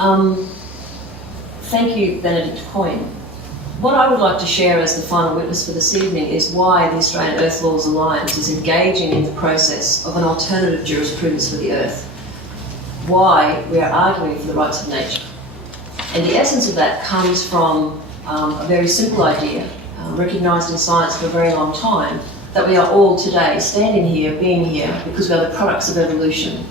Thank you, Benedict Coyne. What I would like to share as the final witness for this evening is why the Australian Earth Laws Alliance is engaging in the process of an alternative jurisprudence for the Earth. Why we are arguing for the rights of nature. And the essence of that comes from a very simple idea, recognised in science for a very long time, that we are all today standing here, being here, because we are the products of evolution.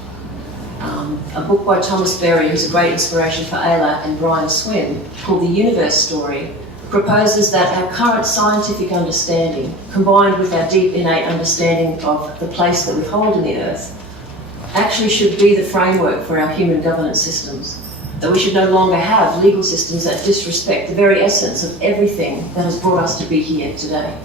A book by Thomas Berry, who's a great inspiration for Ayla and Brian Swim, called The Universe Story, proposes that our current scientific understanding, combined with our deep innate understanding of the place that we hold in the Earth, actually should be the framework for our human governance systems. That we should no longer have legal systems that disrespect the very essence of everything that has brought us to be here today.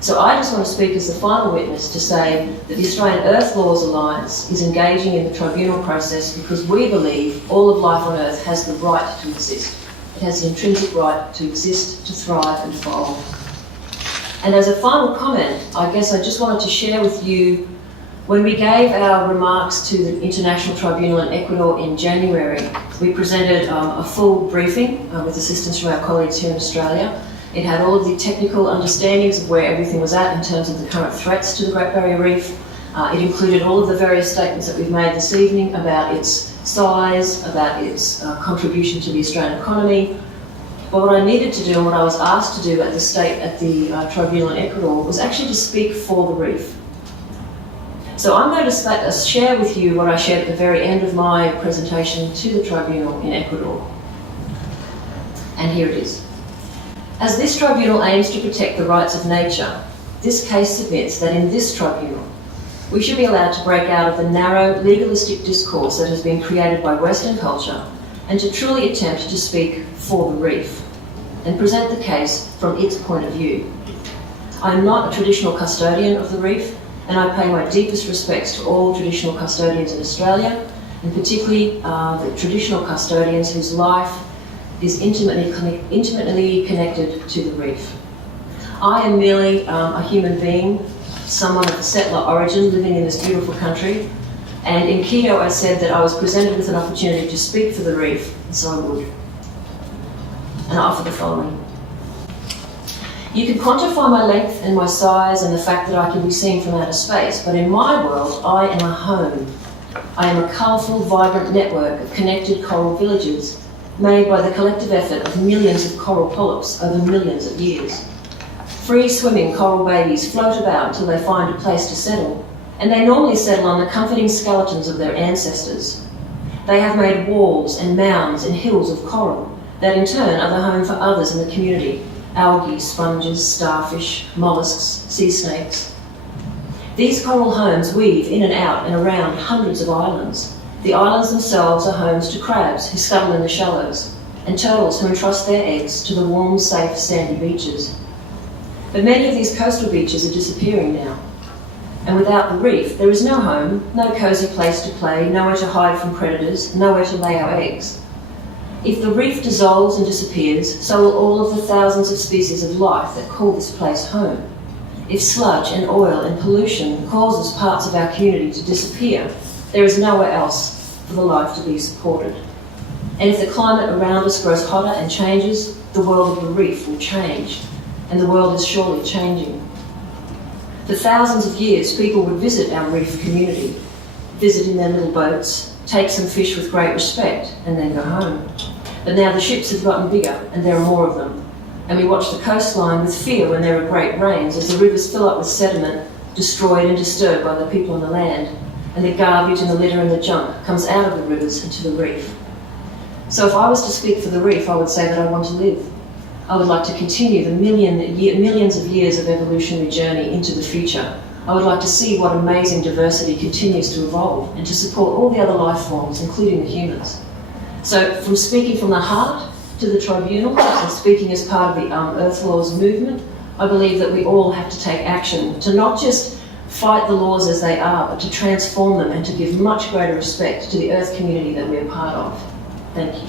So I just want to speak as the final witness to say that the Australian Earth Laws Alliance is engaging in the tribunal process because we believe all of life on Earth has the right to exist. It has the intrinsic right to exist, to thrive and evolve. And as a final comment, I guess I just wanted to share with you, when we gave our remarks to the International Tribunal in Ecuador in January, we presented a full briefing with assistance from our colleagues here in Australia. It had all of the technical understandings of where everything was at in terms of the current threats to the Great Barrier Reef. It included all of the various statements that we've made this evening about its size, about its contribution to the Australian economy. But what I needed to do and what I was asked to do at the Tribunal in Ecuador was actually to speak for the reef. So I'm going to share with you what I shared at the very end of my presentation to the Tribunal in Ecuador. And here it is. As this tribunal aims to protect the rights of nature, this case submits that in this tribunal, we should be allowed to break out of the narrow, legalistic discourse that has been created by Western culture and to truly attempt to speak for the reef and present the case from its point of view. I am not a traditional custodian of the reef, and I pay my deepest respects to all traditional custodians in Australia, and particularly the traditional custodians whose life is intimately connected to the reef. I am merely a human being, someone of a settler origin living in this beautiful country, and in Quito I said that I was presented with an opportunity to speak for the reef, and so I would. And I offer the following. You can quantify my length and my size and the fact that I can be seen from outer space, but in my world I am a home. I am a colourful, vibrant network of connected coral villages made by the collective effort of millions of coral polyps over millions of years. Free-swimming coral babies float about until they find a place to settle, and they normally settle on the comforting skeletons of their ancestors. They have made walls and mounds and hills of coral that in turn are the home for others in the community: algae, sponges, starfish, mollusks, sea snakes. These coral homes weave in and out and around hundreds of islands. The islands themselves are homes to crabs who scuttle in the shallows, and turtles who entrust their eggs to the warm, safe, sandy beaches. But many of these coastal beaches are disappearing now. And without the reef, there is no home, no cosy place to play, nowhere to hide from predators, nowhere to lay our eggs. If the reef dissolves and disappears, so will all of the thousands of species of life that call this place home. If sludge and oil and pollution causes parts of our community to disappear, there is nowhere else for the life to be supported. And if the climate around us grows hotter and changes, the world of the reef will change, and the world is surely changing. For thousands of years, people would visit our reef community, visit in their little boats, take some fish with great respect, and then go home. But now the ships have gotten bigger, and there are more of them, and we watch the coastline with fear when there are great rains as the rivers fill up with sediment, destroyed and disturbed by the people on the land, and the garbage and the litter and the junk comes out of the rivers into the reef. So if I was to speak for the reef, I would say that I want to live. I would like to continue the millions of years of evolutionary journey into the future. I would like to see what amazing diversity continues to evolve and to support all the other life forms, including the humans. So from speaking from the heart to the tribunal and speaking as part of the Earth Laws movement, I believe that we all have to take action to not just fight the laws as they are, but to transform them and to give much greater respect to the Earth community that we're part of. Thank you.